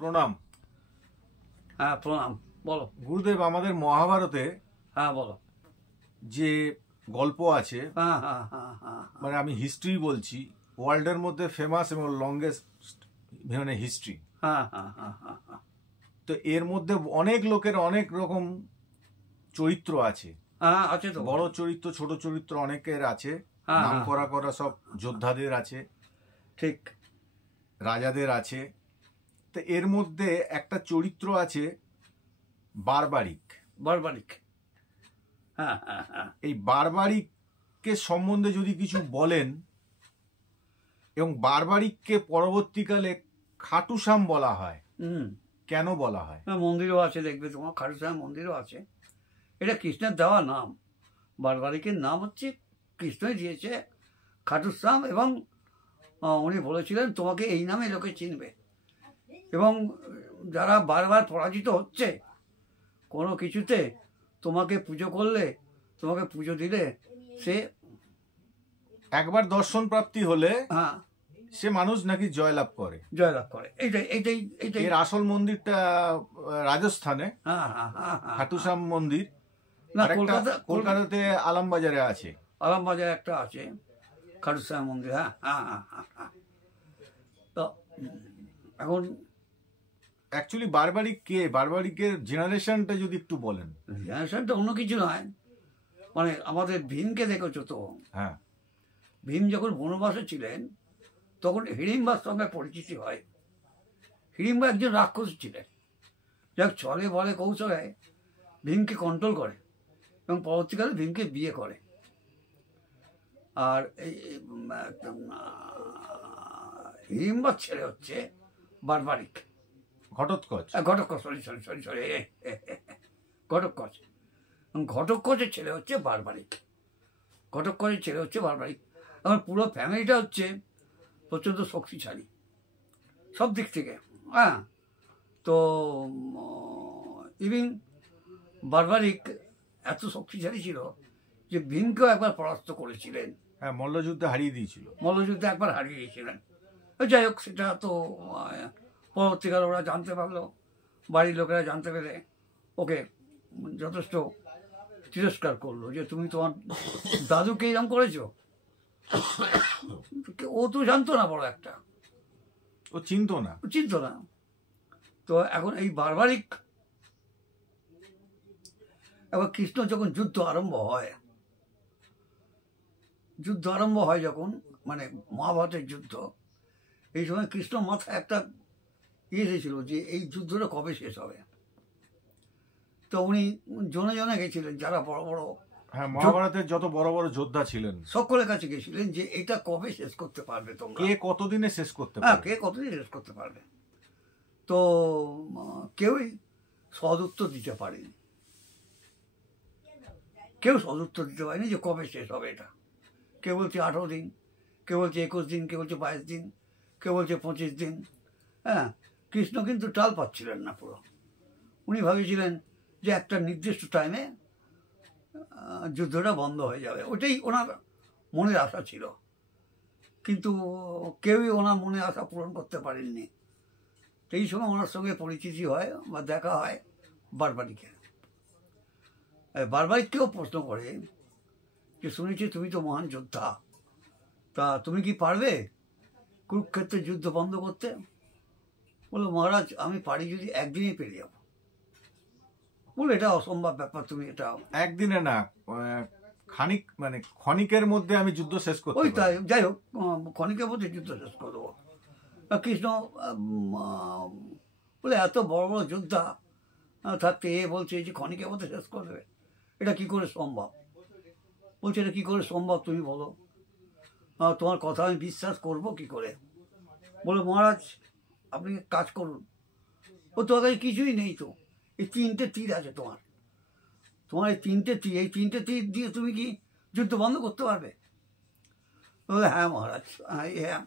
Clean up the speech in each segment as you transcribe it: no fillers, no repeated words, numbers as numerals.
প্রণাম। হ্যাঁ প্রণাম, বলো গুরুদেব, আমাদের মহাভারতে হ্যাঁ বলো। যে গল্প আছে, হ্যাঁ হ্যাঁ হ্যাঁ হ্যাঁ মানে আমি হিস্ট্রি বলছি, ওয়ার্ল্ডের মধ্যে ফেমাস এবং লংগেস্ট মানে হিস্ট্রি। হ্যাঁ হ্যাঁ হ্যাঁ হ্যাঁ হ্যাঁ। তো এর মধ্যে অনেক লোকের অনেক রকম চরিত্র আছে। হ্যাঁ আছে তো, বড় চরিত্র, ছোট চরিত্র অনেকের আছে। হ্যাঁ, নাম হ্যাঁ, করা করা সব যোদ্ধাদের আছে, ঠিক। রাজাদের আছে। তো এর মধ্যে একটা চরিত্র আছে বারবারিক। বারবারিক, হ্যাঁ হ্যাঁ হ্যাঁ। এই বারবারিককে সম্বন্ধে যদি কিছু বলেন, এবং বারবারিককে পরবর্তীকালে খাটুশ্যাম বলা হয়, কেন বলা হয়? মন্দিরও আছে, দেখবে তোমার খাটুশ্যাম মন্দিরও আছে। এটা কৃষ্ণের দেওয়া নাম। বারবারিকের নাম হচ্ছে কৃষ্ণই দিয়েছে খাটুশ্যাম, এবং উনি বলেছিলেন তোমাকে এই নামে লোকে চিনবে। এবং যারা বারবার পরাজিত হচ্ছে কোনো কিছুতে, তোমাকে পুজো করলে, তোমাকে পুজো দিলে, সে একবার দর্শন প্রাপ্তি হলে হ্যাঁ সে মানুষ নাকি জয়লাভ করে, জয়লাভ করে। এইটাই এইটাই এইটাই। এর আসল মন্দিরটা রাজস্থানে, হ্যাঁ হ্যাঁ হ্যাঁ হ্যাঁ। খাটুশ্যাম মন্দির। না, কলকাতাতে আলমবাজারে আছে। আলমবাজারে একটা আছে খাটুশ্যাম মন্দির। হ্যাঁ হ্যাঁ হ্যাঁ হ্যাঁ হ্যাঁ। তো এখন অ্যাকচুয়ালি বারবারিক কে, বারবারিকের জেনারেশনটা যদি একটু বলেন। জেনারেশনটা অন্য কিছু নয়, মানে আমাদের ভীমকে দেখেছো তো। হ্যাঁ, ভীম যখন বনবাসে ছিলেন তখন হিড়িম্বার সঙ্গে পরিচিতি হয়। হিড়িম্বা একজন রাক্ষস ছিলেন, যাক ছলে বলে কৌশলে ভীমকে কন্ট্রোল করে এবং পরবর্তীকালে ভীমকে বিয়ে করে। আর এই হিড়িম্বার ছেলে হচ্ছে Barbarik, Ghatotkach. Ghatotkach, sorry sorry sorry sorry Ghatotkach. ঘটোৎকচের ছেলে হচ্ছে বারবারিক, ঘটোৎকচের ছেলে হচ্ছে বারবারিক। আমার পুরো ফ্যামিলিটা হচ্ছে প্রচণ্ড শক্তিশালী সব দিক থেকে। হ্যাঁ, তো ইভিন বারবারিক এত শক্তিশালী ছিল যে ভীমকেও একবার পরাস্ত করেছিলেন। হ্যাঁ, মল্লযুদ্ধে হারিয়ে দিয়েছিল, মল্লযুদ্ধে একবার হারিয়ে দিয়েছিলেন। যাই হোক, সেটা তো পরবর্তীকালে ওরা জানতে পারলো, বাড়ির লোকেরা জানতে পেরে ওকে যথেষ্ট তিরস্কার করলো যে তুমি তোমার দাদুকে এরকম করেছো। ও তো জানতো না, বড় একটা ও চিনতো না। তো এখন এই বারবারিক, এবার কৃষ্ণ যখন যুদ্ধ আরম্ভ হয় যখন, মানে মহাভারতের যুদ্ধ, এই সময় কৃষ্ণ মাথায় একটা এসেছিল যে এই যুদ্ধটা কবে শেষ হবে। তো উনি জনে জনে গেছিলেন, যারা বড় বড়, হ্যাঁ, মহাভারতের যত বড় বড় যোদ্ধা ছিলেন সকলের কাছে গেছিলেন যে এটা কবে শেষ করতে পারবে তোমরা, কে কতদিনে শেষ করতে হ্যাঁ পারবে, কে কতদিন শেষ করতে পারবে। তো কেউই সদুত্তর দিতে পারেনি, যে কবে শেষ হবে এটা। কেউ বলছে 18 দিন, কেউ বলছে 21 দিন, কেউ বলছে 22 দিন, কেউ বলছে 25 দিন। হ্যাঁ, কৃষ্ণ কিন্তু টাল পাচ্ছিলেন না পুরো। উনি ভাবিছিলেন যে একটা নির্দিষ্ট টাইমে যুদ্ধটা বন্ধ হয়ে যাবে, ওটাই ওনার মনের আশা ছিল। কিন্তু কেউই ওনার মনের আশা পূরণ করতে পারেননি। এই সময় ওনার সঙ্গে পরিচিতি হয় বা দেখা হয় বারবারিকের। বারবারিককেও প্রশ্ন করে যে শুনেছি তুমি তো মহান যোদ্ধা, তা তুমি কি পারবে কুরুক্ষেত্রের যুদ্ধ বন্ধ করতে? বললো, মহারাজ আমি পারি যদি একদিনেই পেরে যাবো। বললো, এটা অসম্ভব ব্যাপার, তুমি এটা একদিনে না, ক্ষণিকের মধ্যে আমি যুদ্ধ শেষ করতে ওই তাই, যাই হোক ক্ষণিকের মধ্যে যুদ্ধ শেষ করে দেবো। কৃষ্ণ বলে, এত বড় বড় যোদ্ধা থাকতে এ বলছে যে ক্ষণিকের মধ্যে শেষ করে দেবে, এটা কি করে সম্ভব? বলছে, এটা কি করে সম্ভব তুমি বলো, তোমার কথা আমি বিশ্বাস করবো কি করে? বলে, মহারাজ আপনি কাজ করুন, ও তোমার কাছে কিছুই নেই তো, এই 3টে তীর আছে তোমার এই 3টে তীর দিয়ে তুমি কি যুদ্ধ বন্ধ করতে পারবে? বলে, হ্যাঁ মহারাজ, হ্যাঁ।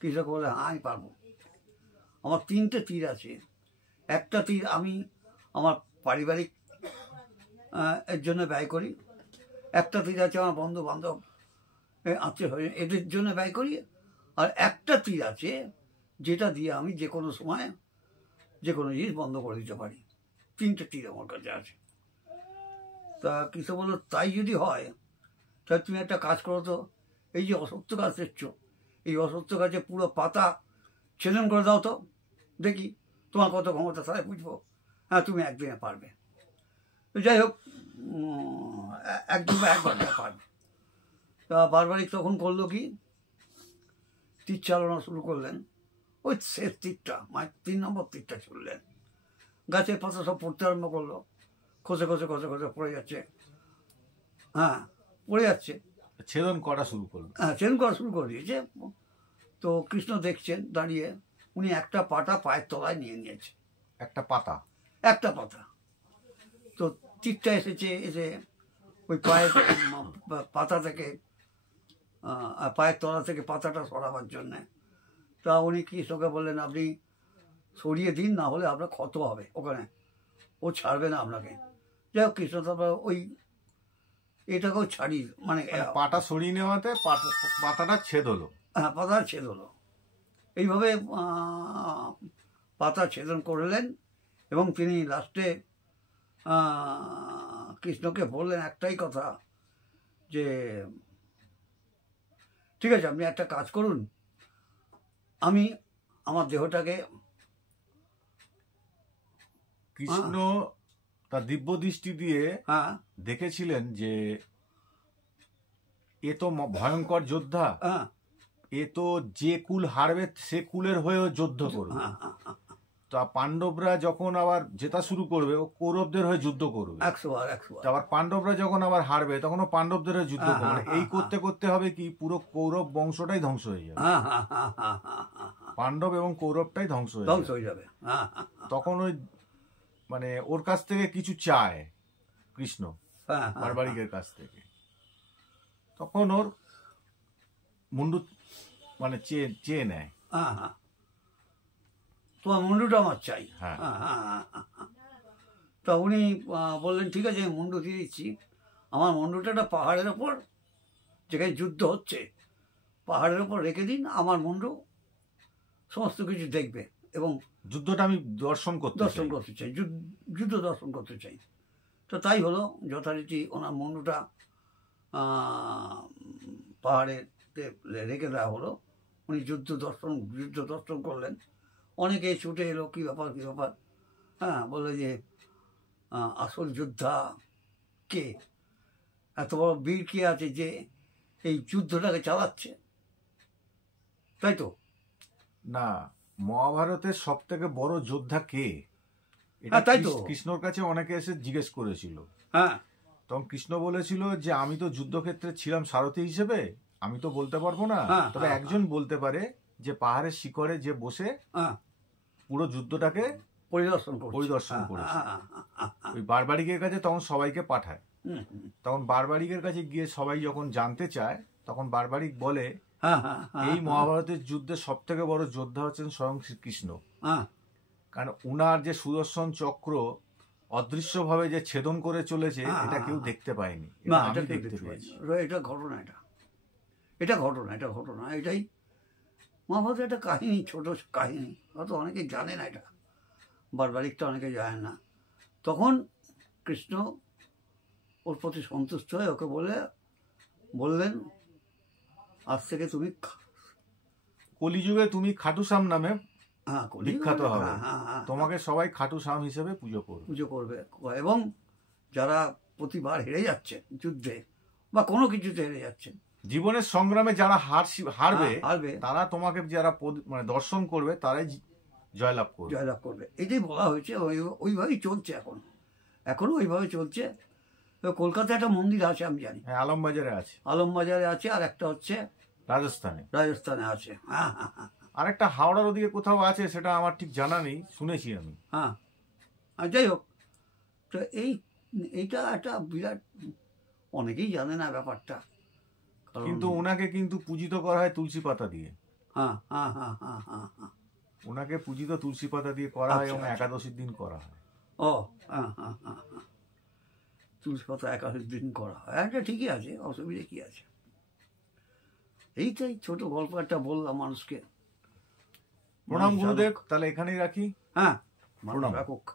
কৃষক বলে, হ্যাঁ আমি পারবো। আমার 3টে তীর আছে, একটা তীর আমি আমার পারিবারিক এর জন্য ব্যয় করি, একটা তীর আছে আমার বন্ধু বান্ধব আত্মীয় স্বজন এদের জন্য ব্যয় করি, আর একটা তীর আছে যেটা দিয়ে আমি যে কোনো সময় যে কোনো জিনিস বন্ধ করে দিতে পারি। 3টে তীর আমার কাছে আছে। তা কৃষ্ণ বললো তাই যদি হয় তাহলে তুমি একটা কাজ করো তো, এই যে অসত্য গাছ দেখছো, এই অসত্য গাছে পুরো পাতা ছেদন করে দাও তো, দেখি তোমার কত ক্ষমতা, তাহলে বুঝবো হ্যাঁ তুমি একদিনে পারবে। তো যাই হোক, একদিন বা 1 ঘন্টা পারবে। তা বারবারিক তখন করলো কি, তীর চালানো শুরু করলেন। ওই শেষ তীরটা মানে 3 নম্বর তীরটা ছুড়লেন, গাছের পাতা সব পড়তে আরম্ভ করলো, খসে খসে খসে খসে পড়ে যাচ্ছে। হ্যাঁ, পড়ে যাচ্ছে, ছেদন করা শুরু করলো। হ্যাঁ, ছেদন করা শুরু করে দিয়েছে। তো কৃষ্ণ দেখছেন দাঁড়িয়ে, উনি একটা পাতা পায়ের তলায় নিয়ে নিয়েছে। একটা পাতা? একটা পাতা। তো তীরটা এসে ওই পায়ের পাতা থেকে পায়ের তলা থেকে পাতাটা সরাবার জন্যে। তা উনি কৃষ্ণকে বললেন আপনি সরিয়ে দিন, না হলে আপনার ক্ষত হবে ওখানে, ও ছাড়বে না আপনাকে। যাই হোক, কৃষ্ণ তারপর ওই এটাকেও ছাড়ি মানে পাটা সরিয়ে নেওয়াতে পাতাটা ছেদ হলো। হ্যাঁ, পাতা ছেদ হলো। এইভাবে পাতা ছেদন করলেন এবং তিনি লাস্টে কৃষ্ণকে বললেন একটাই কথা, যে ঠিক আছে আপনি একটা কাজ করুন, আমি আমার দেহটাকে। কৃষ্ণ তার দিব্য দৃষ্টি দিয়ে হ্যাঁ দেখেছিলেন যে এ তো ভয়ঙ্কর যোদ্ধা, হ্যাঁ এ তো যে কুল হারবে সে কুলের হয়েও যুদ্ধ করবে। হ্যাঁ, তা পাণ্ডবরা যখন আবার জেতা শুরু করবে ও কৌরবদের হয়ে যুদ্ধ করবে। 100 বার। আবার পাণ্ডবরা যখন আবার হারবে তখন ও পাণ্ডবদের হয়ে যুদ্ধ করবে। মানে এই করতে করতে হবে কি পুরো কৌরব বংশটাই ধ্বংস হয়ে যাবে। পাণ্ডব এবং কৌরবটাই ধ্বংস হয়ে যাবে। তখন ওই মানে ওর কাছ থেকে কিছু চায় কৃষ্ণ, বারবারিকের কাছ থেকে। তখন ওর মুন্ডু মানে চেয়ে নেয়, তোমার মুন্ডুটা আমার চাই। হ্যাঁ। তা উনি বললেন ঠিক আছে আমি মুন্ডু দিয়ে দিচ্ছি। আমার মুন্ডুটা একটা পাহাড়ের ওপর, যেখানে যুদ্ধ হচ্ছে, পাহাড়ের ওপর রেখে দিন, আমার মুন্ডু সমস্ত কিছু দেখবে এবং যুদ্ধটা আমি দর্শন করতে চাই, যুদ্ধ দর্শন করতে চাই। তো তাই হলো, যথারীতি ওনার মুন্ডুটা পাহাড়ে রেখে দেওয়া হলো। উনি যুদ্ধ দর্শন করলেন। অনেকে ছুটে এলো, কী ব্যাপার। হ্যাঁ, বললো যে আসল যোদ্ধা কে, এত বড় বীর কে আছে যে এই যুদ্ধটাকে চালাচ্ছে, তাই তো? না, মহাভারতের সব থেকে বড় যোদ্ধা কে, তাই তো কৃষ্ণর কাছে অনেকে এসে জিজ্ঞেস করেছিল। হ্যাঁ, তখন কৃষ্ণ বলেছিল যে আমি তো যুদ্ধক্ষেত্রে ছিলাম সারথি হিসেবে, আমি তো বলতে পারবো না, তবে একজন বলতে পারে যে পাহাড়ের শিখরে যে বসে পুরো যুদ্ধটাকে পরিদর্শন করেছে। ওই বারবারিকের কাছে তখন সবাইকে পাঠায়। তখন বারবারিকের কাছে গিয়ে সবাই যখন জানতে চায়, তখন বারবারিক বলে এই মহাভারতের যুদ্ধে সব থেকে বড় যোদ্ধা হচ্ছেন স্বয়ং শ্রীকৃষ্ণ। কারণ উনার যে সুদর্শন চক্র অদৃশ্যভাবে যে ছেদন করে চলেছে, এটা কেউ দেখতে পায়নি, আমি দেখতে পেয়েছি। এটা ঘটনা, এটাই মহাভারতের একটা কাহিনী, ছোট কাহিনী, হয়তো অনেকে জানে না এটা, বারবারিকটা অনেকে জানে না। তখন কৃষ্ণ ওর প্রতি সন্তুষ্ট হয়ে ওকে বললেন আজ থেকে তুমি কলিযুগে তুমি খাটুশ্যাম নামে বিখ্যাত হবে, তোমাকে সবাই খাটুশ্যাম হিসেবে পুজো করবে। এবং যারা প্রতিবার হেরে যাচ্ছে যুদ্ধে বা কোনো কিছুতে হেরে যাচ্ছেন, জীবনের সংগ্রামে যারা হারবে তারা তোমাকে যারা মানে দর্শন করবে তারাই জয়লাভ করবে। এটাই বলা হয়েছে। ওইভাবেই চলছে, এখনো ওইভাবে চলছে। কলকাতায় একটা মন্দির আছে আমি জানি, আলমবাজারে আছে, আর একটা হচ্ছে রাজস্থানে আছে। আর একটা হাওড়ার ওদিকে কোথাও আছে, সেটা আমার ঠিক জানা নেই, শুনেছি আমি। যাই হোক, তো এইটা একটা বিরাট, অনেকেই জানে না ব্যাপারটা। কিন্তু ওনাকে কিন্তু পূজিত করা হয় তুলসী পাতা দিয়ে। ওনাকে পূজিত তুলসী পাতা দিয়ে করা হয় এবং একাদশীর দিন করা হয়। তুলসী পাতা একাদশীর দিন করা হয়, একটা ঠিকই আছে, অসুবিধে কি আছে। এইটাই ছোট গল্প একটা বললাম মানুষকে। প্রণাম গুরুদেব, তাহলে এখানেই রাখি। হ্যাঁ, প্রণাম। রাখুক।